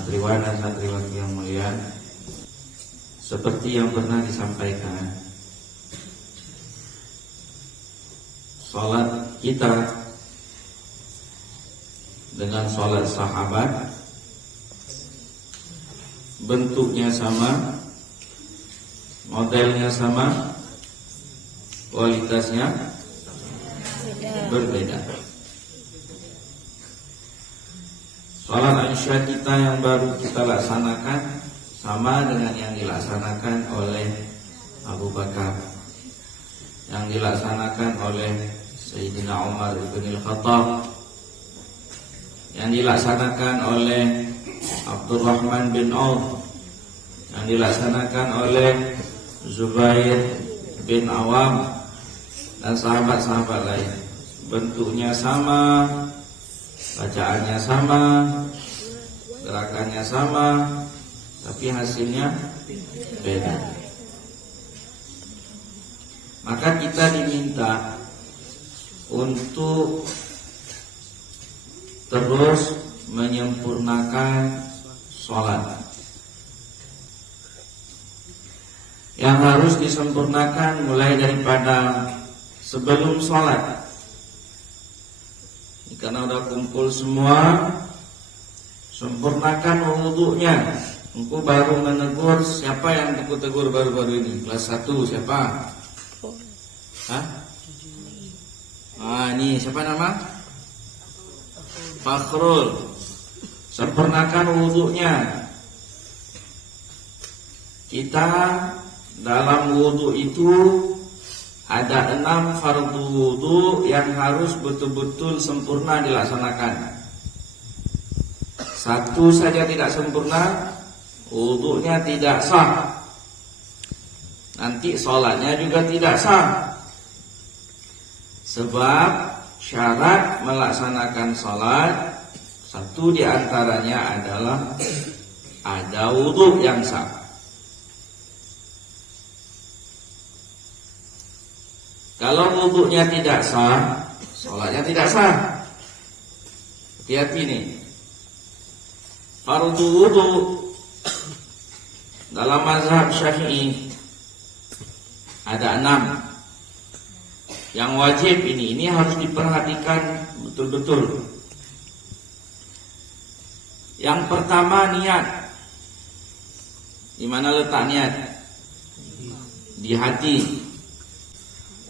santriwan dan santriwati yang mulia, seperti yang pernah disampaikan, sholat kita dengan sholat sahabat bentuknya sama, modelnya sama, kualitasnya berbeda. Sholat Isya kita yang baru kita laksanakan sama dengan yang dilaksanakan oleh Abu Bakar, yang dilaksanakan oleh Sayyidina Umar ibn al-Khattab, yang dilaksanakan oleh Abdurrahman bin Auf, yang dilaksanakan oleh Zubair bin Awam dan sahabat-sahabat lain. Bentuknya sama, bacaannya sama, gerakannya sama, tapi hasilnya beda. Maka kita diminta untuk terus menyempurnakan sholat. Yang harus disempurnakan mulai daripada sebelum sholat. Karena udah kumpul semua, sempurnakan wudunya. Engkau baru menegur, siapa yang tegur baru-baru ini? Kelas 1 siapa? Hah? Ini siapa nama? Fakhrul. Sempurnakan wudunya. Kita dalam wudu itu ada 6 fardu wudu yang harus betul-betul sempurna dilaksanakan. 1 saja tidak sempurna, wudunya tidak sah. Nanti sholatnya juga tidak sah. Sebab syarat melaksanakan sholat, 1 diantaranya adalah ada wudu yang sah. Kalau wudunya tidak sah, sholatnya tidak sah. Hati-hati nih. Fardu wudu dalam mazhab Syafi'i ada 6. Yang wajib ini harus diperhatikan betul-betul. Yang pertama niat. Di mana letak niat? Di hati.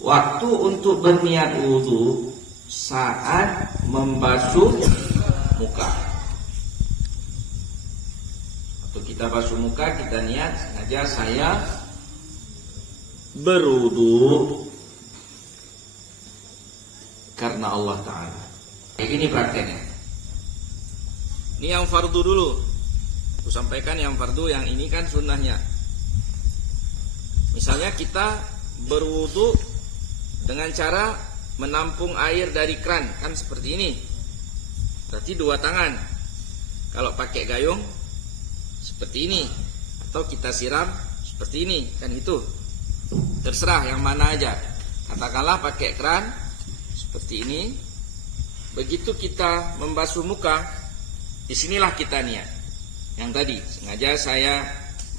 Waktu untuk berniat wudu saat membasuh muka. Waktu kita basuh muka, kita niat sengaja saya berwudu karena Allah Ta'ala. Kayak gini prakteknya. Ini yang fardu dulu. Aku sampaikan yang fardu, yang ini kan sunnahnya. Misalnya kita berwudu dengan cara menampung air dari kran, kan seperti ini. Berarti 2 tangan. Kalau pakai gayung seperti ini, atau kita siram seperti ini, kan itu. Terserah yang mana aja. Katakanlah pakai kran seperti ini. Begitu kita membasuh muka, disinilah kita niat. Yang tadi, sengaja saya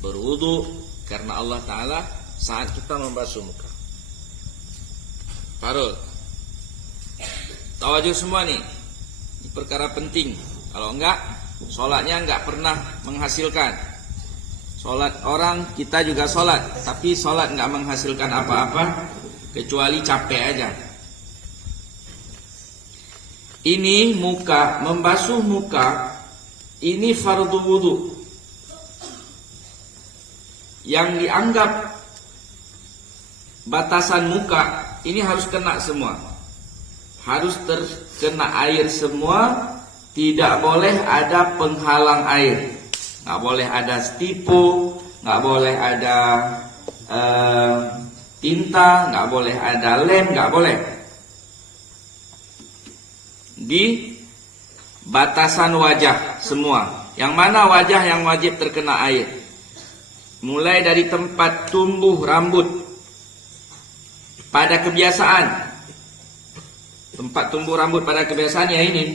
berwudu karena Allah Ta'ala saat kita membasuh muka. Farul. Tawajuh semua nih. Ini perkara penting. Kalau enggak, sholatnya enggak pernah menghasilkan. Sholat orang, kita juga sholat, tapi sholat enggak menghasilkan apa-apa kecuali capek aja. Ini muka, membasuh muka, ini fardu wudu. Yang dianggap batasan muka ini harus kena semua. Harus terkena air semua. Tidak boleh ada penghalang air. Nggak boleh ada stipo, nggak boleh ada tinta, nggak boleh ada lem, nggak boleh. Di batasan wajah semua. Yang mana wajah yang wajib terkena air? Mulai dari tempat tumbuh rambut. Pada kebiasaan, tempat tumbuh rambut pada kebiasaannya ini,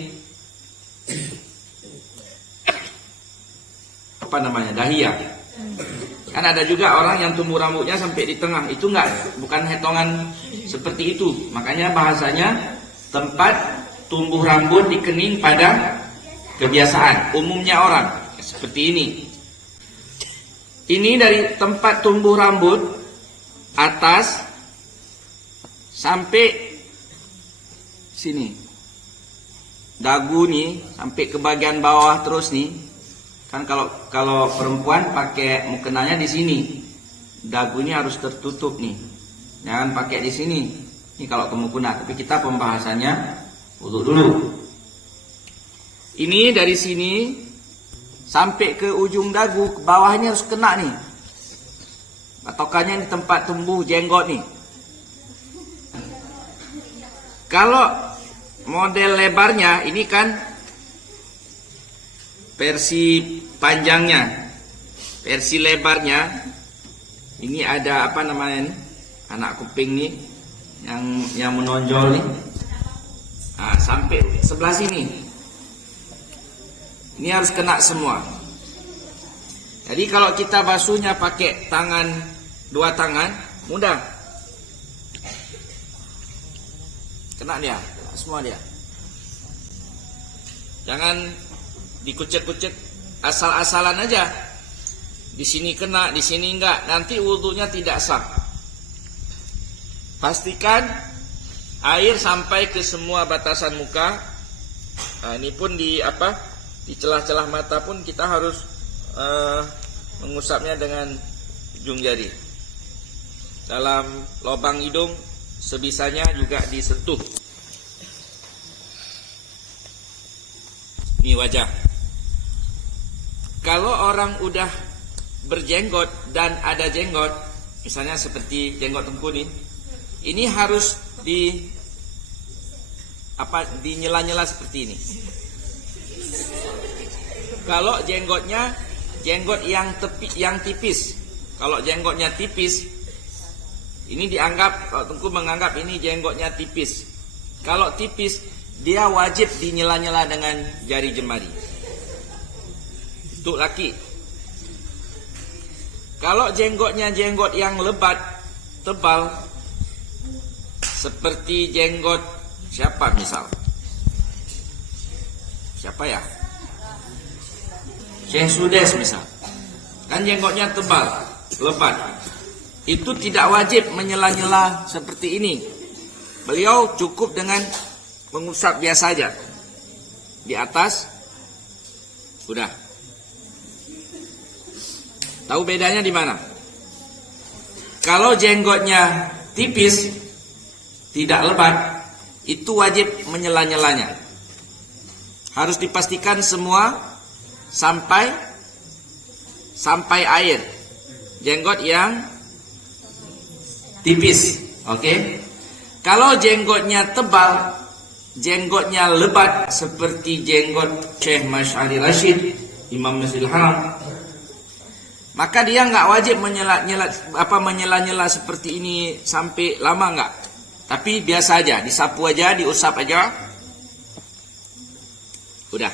apa namanya, dahi ya. Kan ada juga orang yang tumbuh rambutnya sampai di tengah, itu bukan hitungan seperti itu. Makanya bahasanya tempat tumbuh rambut di kening pada kebiasaan umumnya orang, seperti ini. Ini dari tempat tumbuh rambut atas sampai sini, dagu nih sampai ke bagian bawah terus nih. Kan kalau perempuan pakai mukenanya di sini, dagunya harus tertutup nih, jangan pakai di sini. Ini kalau ke mukena, tapi kita pembahasannya wudu dulu. Ini dari sini sampai ke ujung dagu, ke bawahnya harus kena nih. Patokannya di tempat tumbuh jenggot nih. Kalau model lebarnya ini kan versi panjangnya, versi lebarnya ini ada apa namanya nih, anak kuping nih yang menonjol nih. Nah, sampai sebelah sini. Ini harus kena semua. Jadi kalau kita basuhnya pakai tangan, dua tangan, mudah. Kena dia, semua dia. Jangan dikucek-kucek asal-asalan aja. Di sini kena, di sini enggak, nanti wudunya tidak sah. Pastikan air sampai ke semua batasan muka. Nah, ini pun di celah-celah mata pun kita harus mengusapnya dengan ujung jari. Dalam lubang hidung sebisanya juga disentuh. Ini wajah. Kalau orang udah berjenggot dan ada jenggot, misalnya seperti jenggot Tengku ini harus dinyela-nyela seperti ini. Kalau jenggotnya jenggot yang tipis, kalau jenggotnya tipis, ini dianggap, kalau Tengku menganggap ini jenggotnya tipis. Kalau tipis, dia wajib dinyela-nyela dengan jari jemari. Untuk laki. Kalau jenggotnya jenggot yang lebat, tebal, seperti jenggot siapa misal? Siapa ya? Syekh Sudes misal. Kan jenggotnya tebal, lebat. Itu tidak wajib menyela-nyela seperti ini. Beliau cukup dengan mengusap biasa saja. Di atas sudah. Tahu bedanya di mana? Kalau jenggotnya tipis, tidak lebat, itu wajib menyela-nyelanya. Harus dipastikan semua sampai air. Jenggot yang tipis, oke? Kalau jenggotnya tebal, jenggotnya lebat seperti jenggot Syekh Masy'ari Rashid, Imam Masjidil Haram, maka dia nggak wajib menyela-nyela seperti ini sampai lama nggak. Tapi biasa aja, disapu aja, diusap aja. Udah.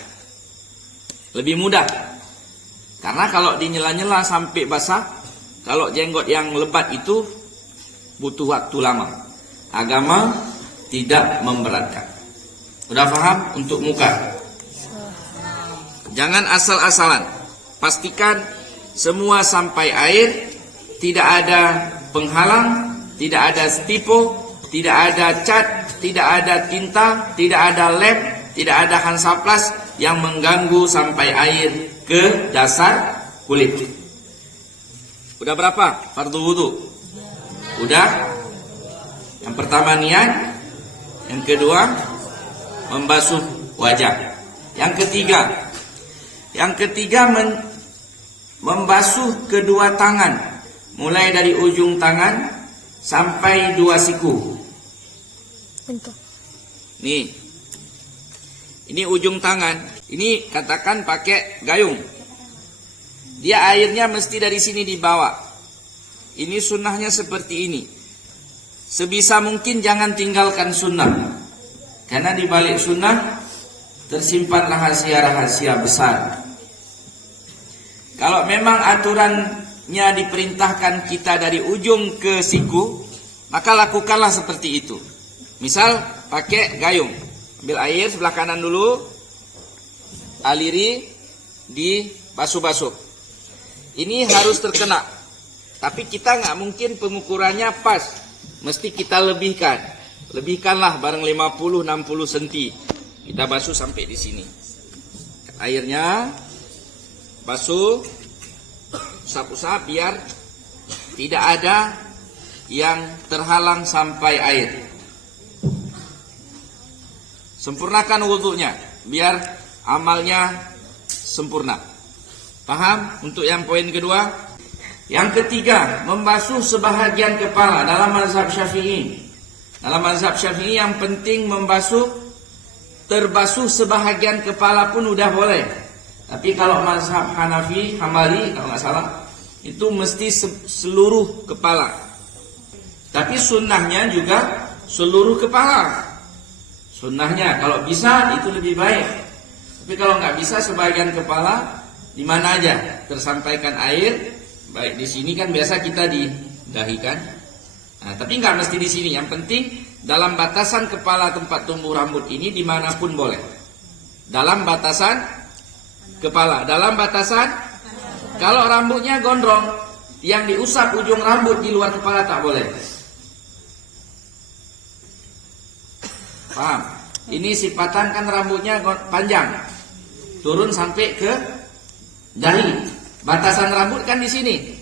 Lebih mudah. Karena kalau dinyela-nyela sampai basah, kalau jenggot yang lebat itu butuh waktu lama. Agama tidak memberatkan. Udah paham untuk muka? Jangan asal-asalan. Pastikan semua sampai air, tidak ada penghalang, tidak ada stipo, tidak ada cat, tidak ada tinta, tidak ada lem, tidak ada hansaplas yang mengganggu sampai air ke dasar kulit. Udah berapa fardu wudu? Udah. Yang pertama niat, yang kedua membasuh wajah. Yang ketiga membasuh kedua tangan, mulai dari ujung tangan sampai dua siku. Nih, ini ujung tangan. Ini katakan pakai gayung. Dia airnya mesti dari sini dibawa. Ini sunnahnya seperti ini. Sebisa mungkin jangan tinggalkan sunnah, karena di balik sunnah tersimpan rahasia-rahasia besar. Kalau memang aturannya diperintahkan kita dari ujung ke siku, maka lakukanlah seperti itu. Misal pakai gayung, ambil air sebelah kanan dulu, aliri, dibasuh-basuh. Ini harus terkena. Tapi kita nggak mungkin pengukurannya pas, mesti kita lebihkan. Lebihkanlah bareng 50-60 cm. Kita basuh sampai di sini. Airnya basuh, usap-usap biar tidak ada yang terhalang sampai air. Sempurnakan wudunya biar amalnya sempurna. Paham? Untuk yang poin kedua. Yang ketiga, membasuh sebahagian kepala dalam mazhab Syafi'i. Dalam mazhab Syafi'i yang penting membasuh, terbasuh sebahagian kepala pun udah boleh. Tapi kalau mazhab Hanafi, Hambali kalau nggak salah, itu mesti seluruh kepala. Tapi sunnahnya juga seluruh kepala. Sunnahnya kalau bisa itu lebih baik. Tapi kalau nggak bisa sebagian kepala, di mana aja tersampaikan air, baik di sini kan biasa kita didahikan. Nah, tapi nggak mesti di sini. Yang penting dalam batasan kepala tempat tumbuh rambut ini dimanapun boleh. Dalam batasan kepala, dalam batasan kalau rambutnya gondrong, yang diusap ujung rambut di luar kepala tak boleh. Paham? Ini sifatan kan rambutnya panjang, turun sampai ke dahi. Batasan rambut kan di sini.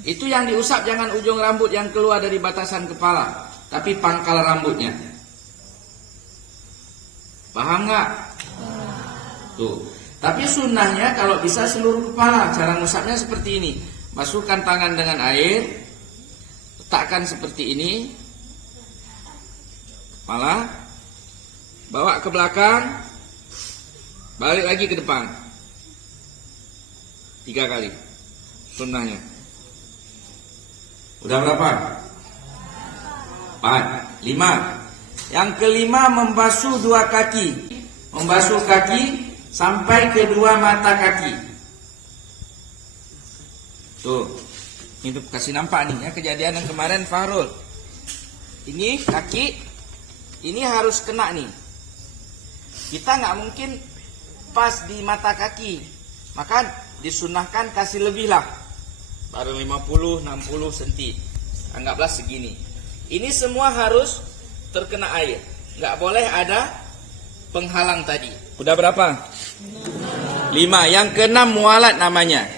Itu yang diusap jangan ujung rambut yang keluar dari batasan kepala, tapi pangkal rambutnya. Paham nggak? Tuh. Tapi sunnahnya kalau bisa seluruh kepala. Cara ngusapnya seperti ini. Masukkan tangan dengan air, letakkan seperti ini, kepala, bawa ke belakang, balik lagi ke depan. 3 kali. Sunnahnya. Udah berapa? 4, 5. Yang kelima membasuh 2 kaki. Membasuh kaki sampai kedua mata kaki. Tuh. Ini kasih nampak nih ya kejadian yang kemarin Fahrul. Ini kaki, ini harus kena nih. Kita nggak mungkin pas di mata kaki. Maka disunahkan kasih lebih lah. Baru 50-60 cm. Anggaplah segini. Ini semua harus terkena air. Nggak boleh ada penghalang tadi. Udah berapa? 5. Yang keenam mualat namanya.